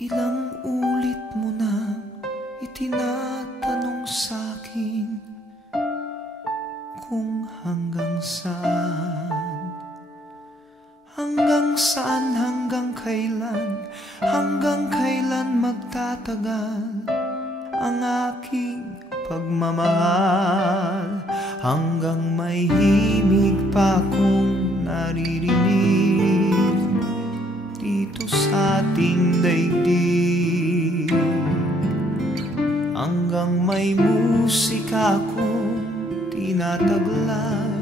Ilang ulit mo na itinatanong sa'kin kung hanggang saan, hanggang kailan magtatagal ang aking pagmamahal, hanggang may himig pa akong naririnig dito sa ating daigdig, hanggang may musika akong tinataglay,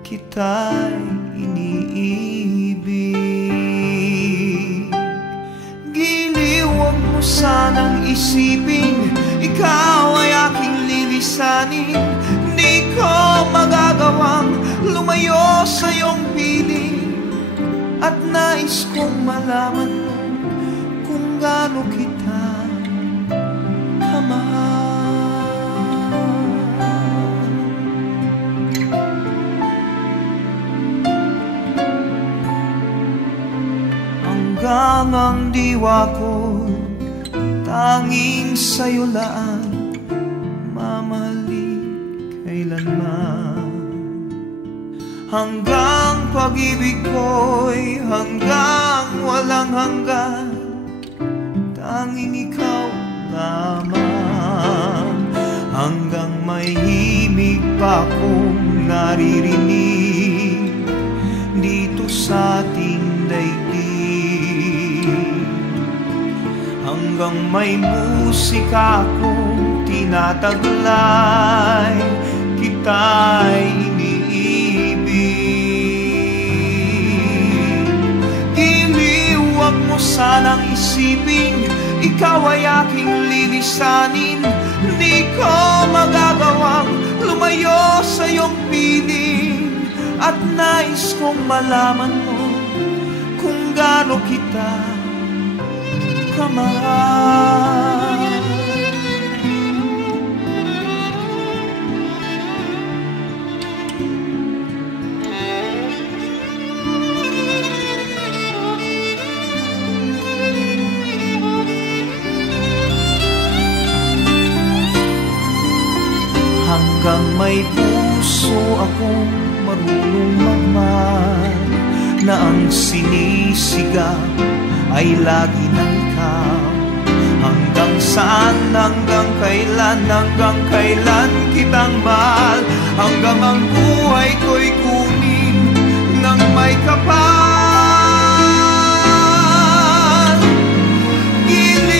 kita'y iniibig. Giliw, huwag mo sanang isipin ikaw ay aking lilisanin. Di ko magagawang lumayo sa iyong piling, at nais kong malaman mo kung gaano kita kamahal. Hanggang ang diwa ko tanging sa'yo laan, mamahalin kailanman. Hanggang pag-ibig ko'y hanggang walang hanggan, tanging ikaw lamang. Hanggang may himig pa akong naririnig dito sa ating daigdig, hanggang may musika akong tinataglay, kita'y iniibig. Giliw, huwag mo sanang isipin ikaw ay aking lilisanin. Di ko magagawang lumayo sa iyong piling, at nais kong malaman mo kung gaano kita kamahal. Hanggang may puso akong marunong magmahal, na ang sinisigaw ay lagi ng ikaw. Hanggang saan, hanggang kailan kitang mahal, hanggang ang buhay ko'y kunin ng may kapal. Giliw,